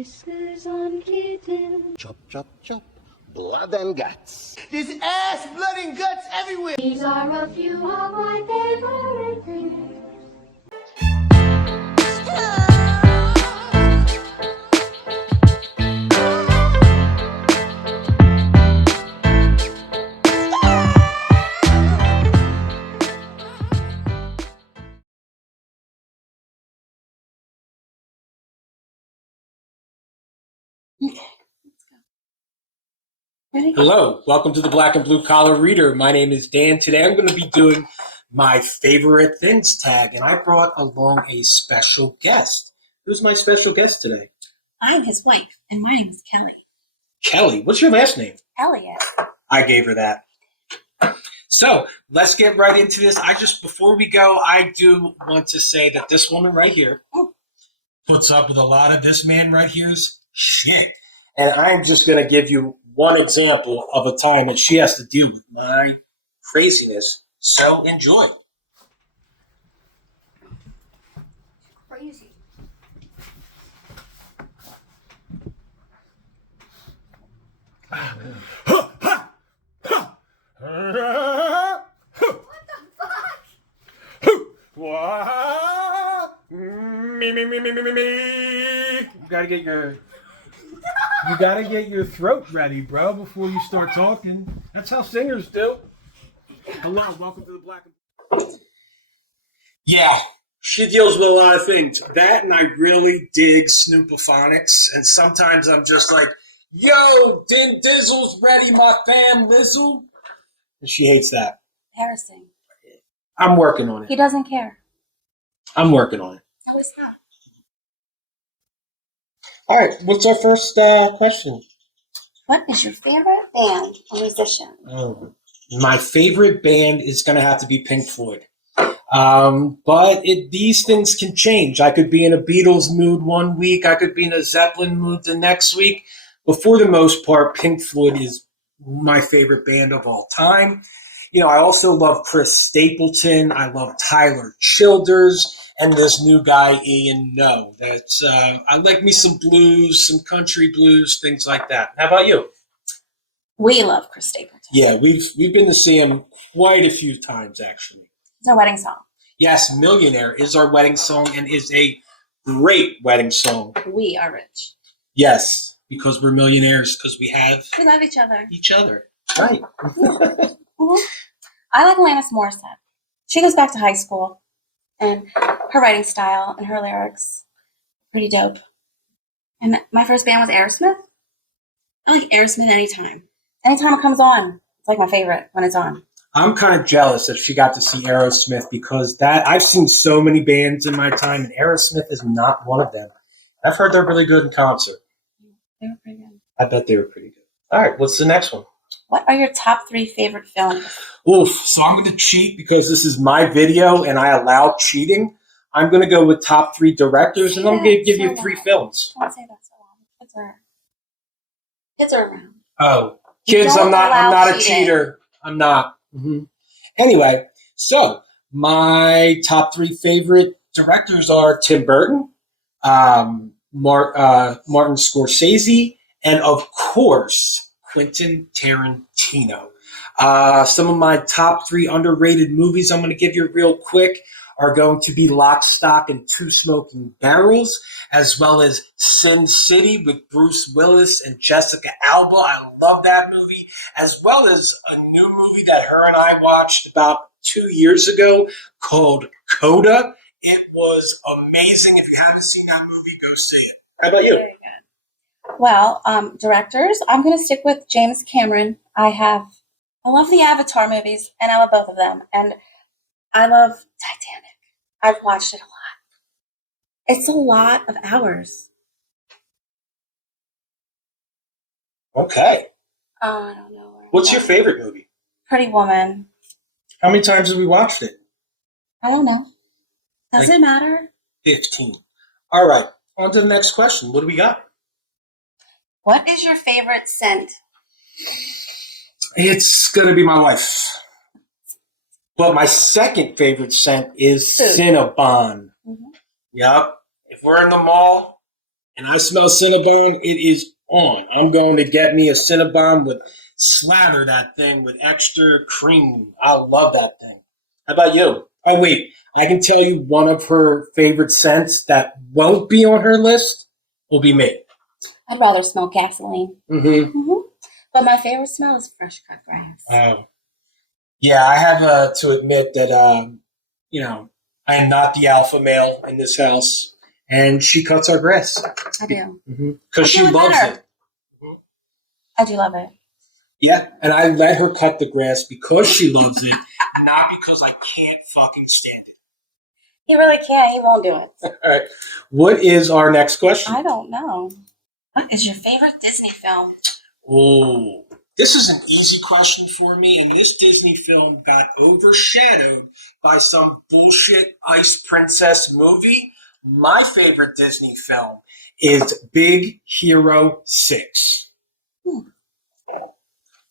whiskers on kittens. Chop, chop, chop. Blood and guts. There's ass, blood, and guts everywhere. These are a few of my favorite things. Hello, welcome to the Black and Blue Collar Reader. My name is Dan. Today I'm going to be doing my favorite things tag, and I brought along a special guest. Who's my special guest today? I'm his wife, and my name is Kelly. Kelly. What's your last name? Elliot. I gave her that. So let's get right into this. Before we go, I do want to say that this woman right here puts up with a lot of this man right here's shit. And I'm just going to give you one example of a time that she has to deal with my craziness. So enjoy. Crazy. You gotta get your throat ready, bro, before you start talking. That's how singers do. Hello, welcome to the Black and... Yeah, she deals with a lot of things. That, and I really dig Snoopophonics, and sometimes I'm just like, yo, Din Dizzle's ready, my fam, Lizzle. And she hates that. Embarrassing. I'm working on He it. doesn't care. I'm working on it. No, it's not. All right, what's our first question? What is your favorite band or musician? Oh, my favorite band is going to have to be Pink Floyd. But these things can change. I could be in a Beatles mood one week. I could be in a Zeppelin mood the next week. But for the most part, Pink Floyd is my favorite band of all time. You know, I also love Chris Stapleton. I love Tyler Childers. And this new guy, Ian No. That's I like me some blues, some country blues, things like that. How about you? We love Chris Stapleton. Yeah, we've been to see him quite a few times, actually. It's our wedding song. Yes, Millionaire is our wedding song and is a great wedding song. We are rich. Yes, because we're millionaires, because we have We love each other. each other. Right. Mhm. I like Alanis Morissette. She goes back to high school, and her writing style and her lyrics, pretty dope. And my first band was Aerosmith. I like Aerosmith anytime. Anytime it comes on, it's like my favorite when it's on. I'm kind of jealous that she got to see Aerosmith because I've seen so many bands in my time, and Aerosmith is not one of them. I've heard they're really good in concert. They were pretty good. I bet they were pretty good. All right, what's the next one? What are your top 3 favorite films? Oof, so I'm going to cheat because this is my video and I allow cheating. I'm going to go with top 3 directors, and I'm going to give you 3 films. Don't say that so loud. Kids are around. Oh, kids, Don't I'm allow not a cheating. cheater. I'm not. Anyway, so my top 3 favorite directors are Tim Burton, Martin Scorsese, and of course, Quentin Tarantino. Some of my top 3 underrated movies I'm going to give you real quick are going to be Lock, Stock, and Two Smoking Barrels, as well as Sin City with Bruce Willis and Jessica Alba. I love that movie, as well as a new movie that her and I watched about 2 years ago called Coda. It was amazing. If you haven't seen that movie, go see it. How about you? Very good. Well, directors, I'm going to stick with James Cameron. I love the Avatar movies, and I love both of them. And I love Titanic. I've watched it a lot. It's a lot of hours. Okay. I don't know. What's your favorite movie? Pretty Woman. How many times have we watched it? I don't know. Does it matter? 15. All right. On to the next question. What do we got? What is your favorite scent? It's going to be my wife. But my second favorite scent is Food. Cinnabon. Mm-hmm. Yep. If we're in the mall, and I smell Cinnabon, it is on. I'm going to get me a Cinnabon with slather that thing with extra cream. I love that thing. How about you? Oh, wait. I can tell you one of her favorite scents that won't be on her list will be me. I'd rather smell gasoline. Mm-hmm. But my favorite smell is fresh cut grass. Yeah, I have to admit that, I am not the alpha male in this house, and she cuts our grass. I do. Because she loves it. I do love it. Yeah, and I let her cut the grass because she loves it, not because I can't fucking stand it. He really can't. He won't do it. All right. What is our next question? I don't know. What is your favorite Disney film? Oh, this is an easy question for me, and this Disney film got overshadowed by some bullshit Ice Princess movie. My favorite Disney film is Big Hero 6.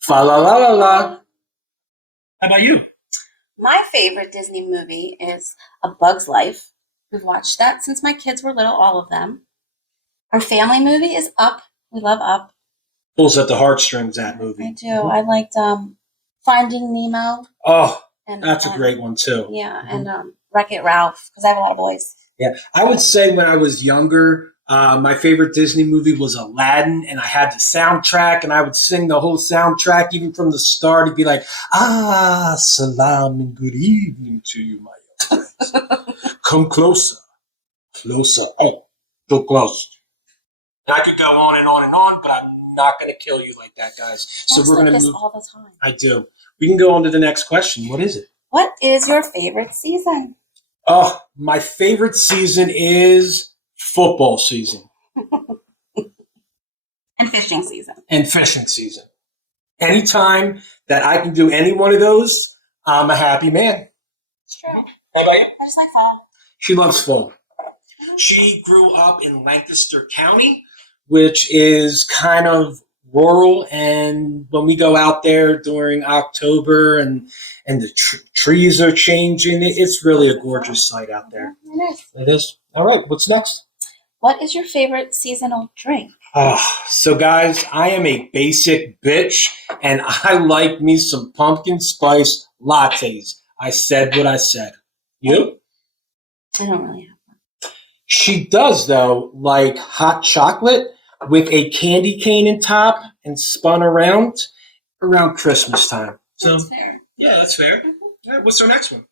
Fa la la la la. How about you? My favorite Disney movie is A Bug's Life. We've watched that since my kids were little, all of them. Our family movie is Up. We love Up. Pulls at the heartstrings, that movie. I do. I liked Finding Nemo. Oh, and that's a great one, too. Yeah, and Wreck-It Ralph, because I have a lot of boys. Yeah, I would say when I was younger, my favorite Disney movie was Aladdin, and I had the soundtrack, and I would sing the whole soundtrack, even from the start. It'd be like, salam and good evening to you, my young friends. Come closer, closer. Oh, so close. And I could go on and on and on, but I'm not going to kill you like that, guys. So we're going to move all the time. I do. We can go on to the next question. What is it? What is your favorite season? Oh, my favorite season is football season. And fishing season. And fishing season. Anytime that I can do any one of those, I'm a happy man. It's true. How about you? I just like fall. She loves fall. She grew up in Lancaster County, which is kind of rural, and when we go out there during October and the trees are changing, it's really a gorgeous sight out there. It is. It is. All right, what's next? What is your favorite seasonal drink? So guys, I am a basic bitch, and I like me some pumpkin spice lattes. I said what I said. You? I don't really have one. She does, though, like hot chocolate with a candy cane in top and spun around Christmas time. So, That's fair. Yeah, that's fair. All right, what's our next one?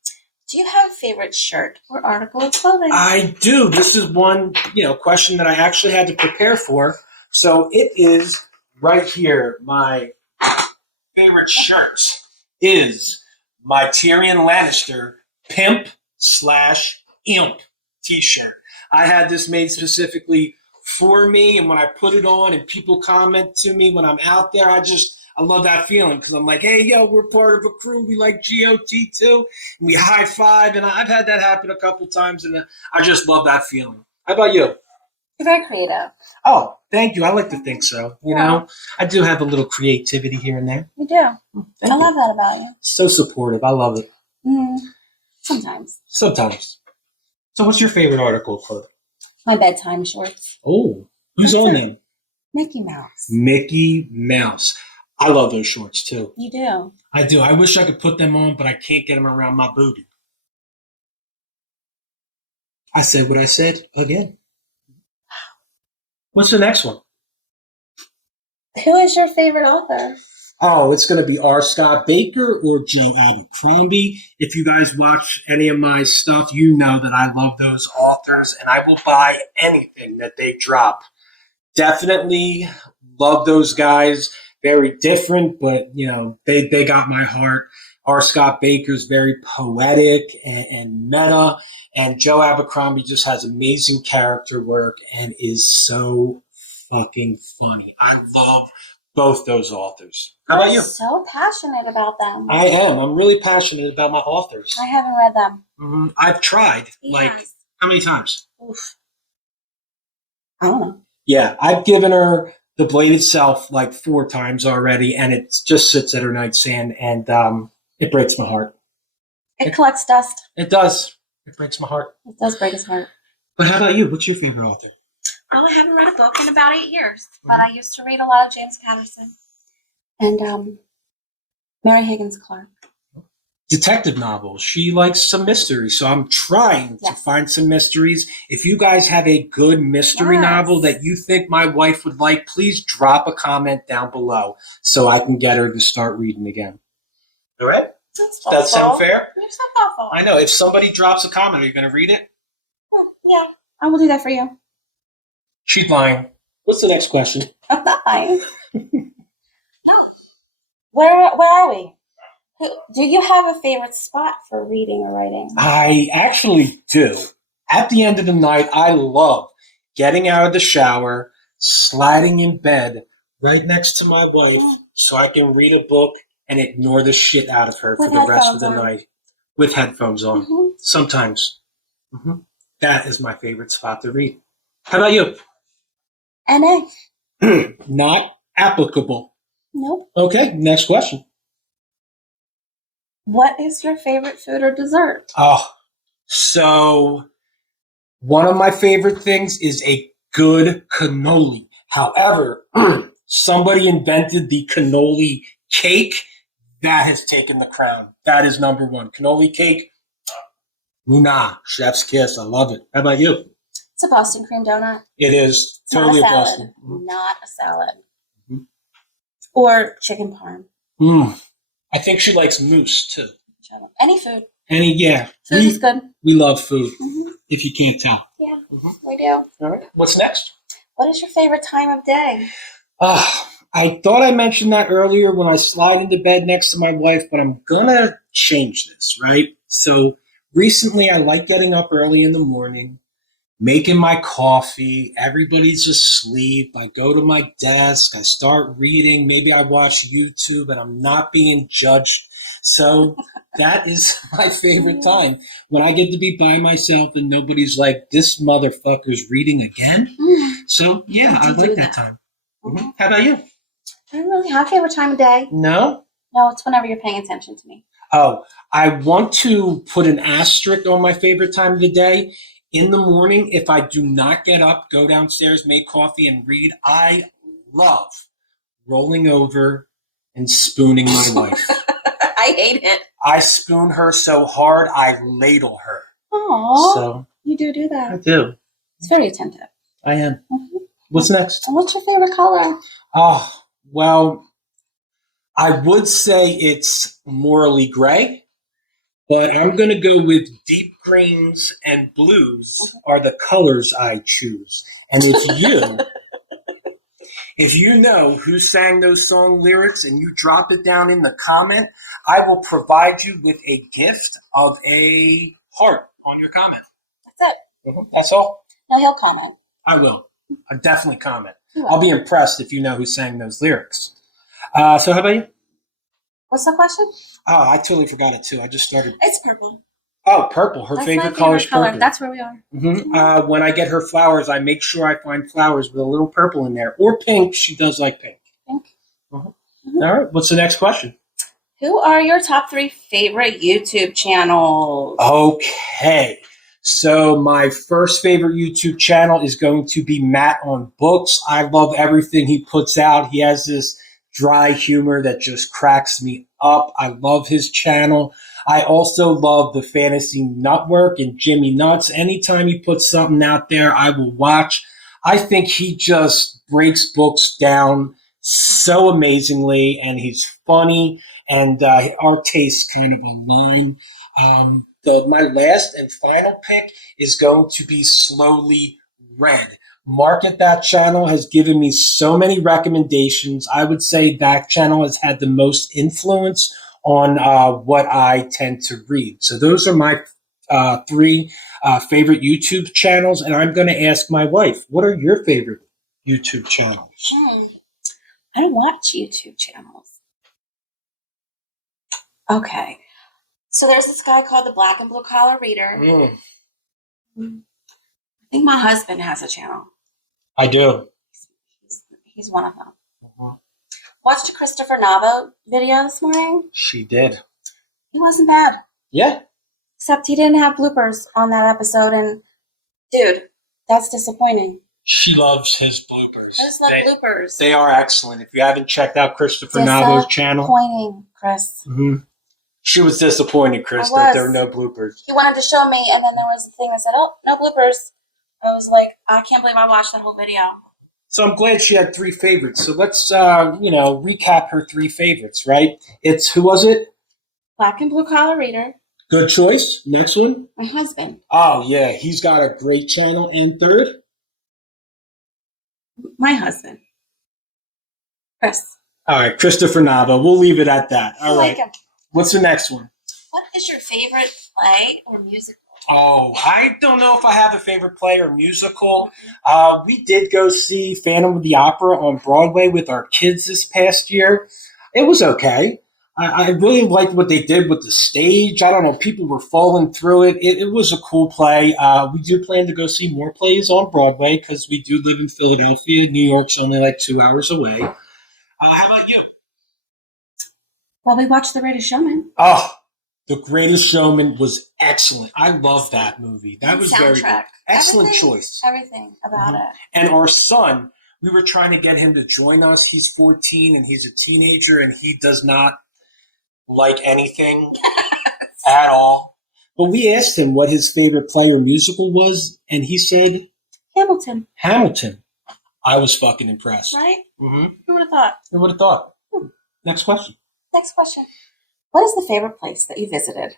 Do you have a favorite shirt or article of clothing? I do. This is one, question that I actually had to prepare for. So it is right here. My favorite shirt is my Tyrion Lannister Pimp/Imp t-shirt. I had this made specifically for me, and when I put it on and people comment to me when I'm out there, I love that feeling because I'm like, hey, yo, we're part of a crew. We like GOT too. And we high five, and I've had that happen a couple times, and I just love that feeling. How about you? You're very creative. Oh, thank you. I like to think so. I do have a little creativity here and there. You do. I love that about you. So supportive. I love it. Sometimes. So what's your favorite article of clothing? My bedtime shorts. Oh, who's on them? Mickey Mouse. Mickey Mouse. I love those shorts too. You do. I do. I wish I could put them on, but I can't get them around my booty. I said what I said again. What's the next one? Who is your favorite author? Oh, it's going to be R. Scott Baker or Joe Abercrombie. If you guys watch any of my stuff, you know that I love those authors, and I will buy anything that they drop. Definitely love those guys. Very different, but, they got my heart. R. Scott Baker's very poetic and meta, and Joe Abercrombie just has amazing character work and is so fucking funny. I love both those authors. How about you? I'm so passionate about them. I am. I'm really passionate about my authors. I haven't read them. I've tried. Yes. How many times? Oof. I don't know. Yeah, I've given her The Blade itself 4 times already, and it just sits at her nightstand, and it breaks my heart. It collects dust. It does. It breaks my heart. It does break his heart. But how about you? What's your favorite author? Oh, I haven't read a book in about 8 years, but I used to read a lot of James Patterson and Mary Higgins Clark. Detective novels. She likes some mystery, so I'm trying to find some mysteries. If you guys have a good mystery novel that you think my wife would like, please drop a comment down below so I can get her to start reading again. All right? Does that sound fair? You're so thoughtful. I know. If somebody drops a comment, are you going to read it? Yeah, I will do that for you. She's lying. What's the next question? I'm not lying. No. Where are we? Do you have a favorite spot for reading or writing? I actually do. At the end of the night, I love getting out of the shower, sliding in bed right next to my wife so I can read a book and ignore the shit out of her for the rest of the night with headphones on. Sometimes. That is my favorite spot to read. How about you? NA. Not applicable. Nope. Okay, next question. What is your favorite food or dessert? Oh, so one of my favorite things is a good cannoli. However, somebody invented the cannoli cake. That has taken the crown. That is number one. Cannoli cake. Muna, chef's kiss. I love it. How about you? It's a Boston cream donut. It is It's totally not a salad. Boston. Not a salad. Or chicken parm. I think she likes mousse too. Any food. Yeah. Food is good. We love food, if you can't tell. Yeah, we do. All right. What's next? What is your favorite time of day? I thought I mentioned that earlier when I slide into bed next to my wife, but I'm going to change this, right? So recently I like getting up early in the morning, making my coffee. Everybody's asleep. I go to my desk. I start reading. Maybe I watch YouTube and I'm not being judged. So that is my favorite time when I get to be by myself and nobody's like, this motherfucker's reading again. So yeah, I like that time. How about you? I don't really have a favorite time of day. No? No, it's whenever you're paying attention to me. Oh, I want to put an asterisk on my favorite time of the day. In the morning, if I do not get up, go downstairs, make coffee, and read, I love rolling over and spooning my wife. I hate it. I spoon her so hard, I ladle her. Aww. So you do that. I do. It's very attentive. I am. What's next? And what's your favorite color? Oh, well, I would say it's morally gray. But I'm going to go with deep greens and blues are the colors I choose. And if you know who sang those song lyrics and you drop it down in the comment, I will provide you with a gift of a heart on your comment. That's it. That's all? No, he'll comment. I will. I'll definitely comment. I'll be impressed if you know who sang those lyrics. So how about you? What's the question? Oh, I totally forgot it too. I just started. It's purple. Oh, purple. Her favorite color is purple. That's where we are. When I get her flowers, I make sure I find flowers with a little purple in there. Or pink. She does like pink. Pink. All right. What's the next question? Who are your top 3 favorite YouTube channels? Okay. So my first favorite YouTube channel is going to be Matt on Books. I love everything he puts out. He has this dry humor that just cracks me up. I love his channel. I also love the Fantasy Network and Jimmy Nuts. Anytime he puts something out there, I will watch. I think he just breaks books down so amazingly, and he's funny, and our tastes kind of align. My last and final pick is going to be Slowly Read. Mark at that channel has given me so many recommendations. I would say that channel has had the most influence on what I tend to read. So those are my 3 favorite YouTube channels. And I'm going to ask my wife, what are your favorite YouTube channels? I don't watch YouTube channels. Okay. So there's this guy called the Black and Blue Collar Reader. I think my husband has a channel. I do. He's one of them. Watched a Christopher Nava video this morning. She did. He wasn't bad. Yeah. Except he didn't have bloopers on that episode, and dude, that's disappointing. She loves his bloopers. I just love bloopers. They are excellent. If you haven't checked out Christopher Navo's channel. Disappointing, Chris. Mm-hmm. She was disappointed, Chris, that there were no bloopers. He wanted to show me, and then there was a thing that said, "Oh, no bloopers." I was like, I can't believe I watched that whole video. So I'm glad she had 3 favorites. So let's, recap her 3 favorites, right? It's, who was it? Black and Blue Collar Reader. Good choice. Next one? My husband. Oh, yeah. He's got a great channel. And third? My husband. Chris. All right, Christopher Nava. We'll leave it at that. All right. Like him. What's the next one? What is your favorite play or musical? Oh, I don't know if I have a favorite play or musical. We did go see Phantom of the Opera on Broadway with our kids this past year. It was okay. I really liked what they did with the stage. I don't know, people were falling through it. It was a cool play. We do plan to go see more plays on Broadway because we do live in Philadelphia. New York's only like 2 hours away. How about you? Well, we watched The Greatest Showman. Oh, The Greatest Showman was excellent. I love that movie. That was very good. Excellent choice. Everything about it. And our son, we were trying to get him to join us. He's 14 and he's a teenager and he does not like anything at all. But we asked him what his favorite play or musical was, and he said Hamilton. Hamilton. I was fucking impressed. Right? Mm-hmm. Who would have thought? Who would have thought? Next question. Next question. What is the favorite place that you visited?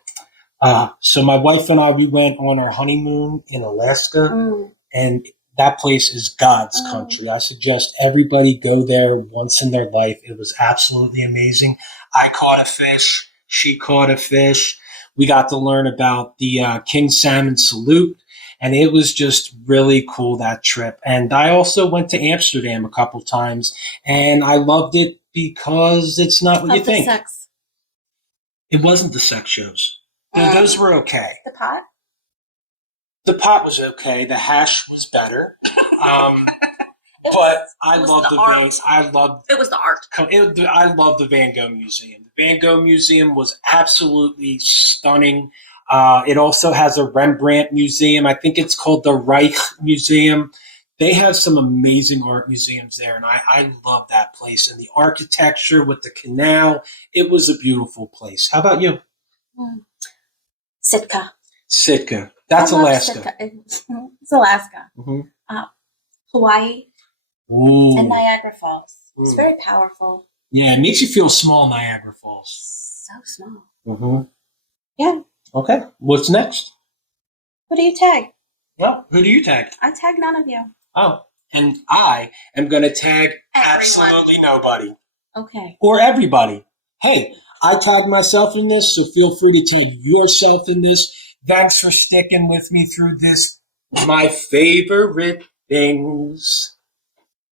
So my wife and I, we went on our honeymoon in Alaska, and that place is God's country. I suggest everybody go there once in their life. It was absolutely amazing. I caught a fish. She caught a fish. We got to learn about the king salmon salute, and it was just really cool, that trip. And I also went to Amsterdam a couple times, and I loved it because it's not what you think. Sex. It wasn't the sex shows. Those were okay. The pot? The pot was okay. The hash was better. But I loved the Van. It was the art. I love the Van Gogh Museum. The Van Gogh Museum was absolutely stunning. It also has a Rembrandt museum. I think it's called the Reich Museum. They have some amazing art museums there, and I love that place. And the architecture with the canal, it was a beautiful place. How about you? Sitka. Sitka. That's Alaska. Sitka. It's Alaska. Mm-hmm. Hawaii. Ooh. And Niagara Falls. It's very powerful. Yeah, it makes you feel small, Niagara Falls. So small. Mm-hmm. Yeah. Okay. What's next? Who do you tag? Well, who do you tag? I tag none of you. Oh, and I am going to tag absolutely nobody. Okay. Or everybody. Hey, I tagged myself in this, so feel free to tag yourself in this. Thanks for sticking with me through this. My favorite things.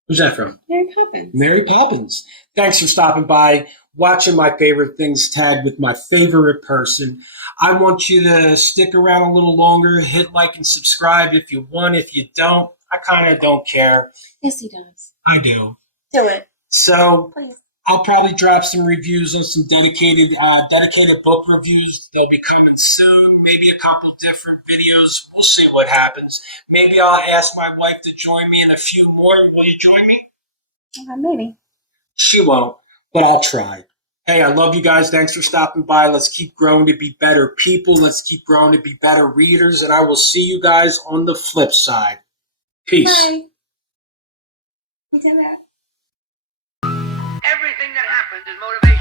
Who's that from? Mary Poppins. Mary Poppins. Thanks for stopping by, watching my favorite things tagged with my favorite person. I want you to stick around a little longer, hit like and subscribe if you want. If you don't, I kind of don't care. Yes, he does. I do. Do it. So please. I'll probably drop some reviews on some dedicated book reviews. They'll be coming soon. Maybe a couple different videos. We'll see what happens. Maybe I'll ask my wife to join me in a few more. Will you join me? Maybe. She won't, but I'll try. Hey, I love you guys. Thanks for stopping by. Let's keep growing to be better people. Let's keep growing to be better readers. And I will see you guys on the flip side. Peace. Bye. You did that. Everything that happens is motivation.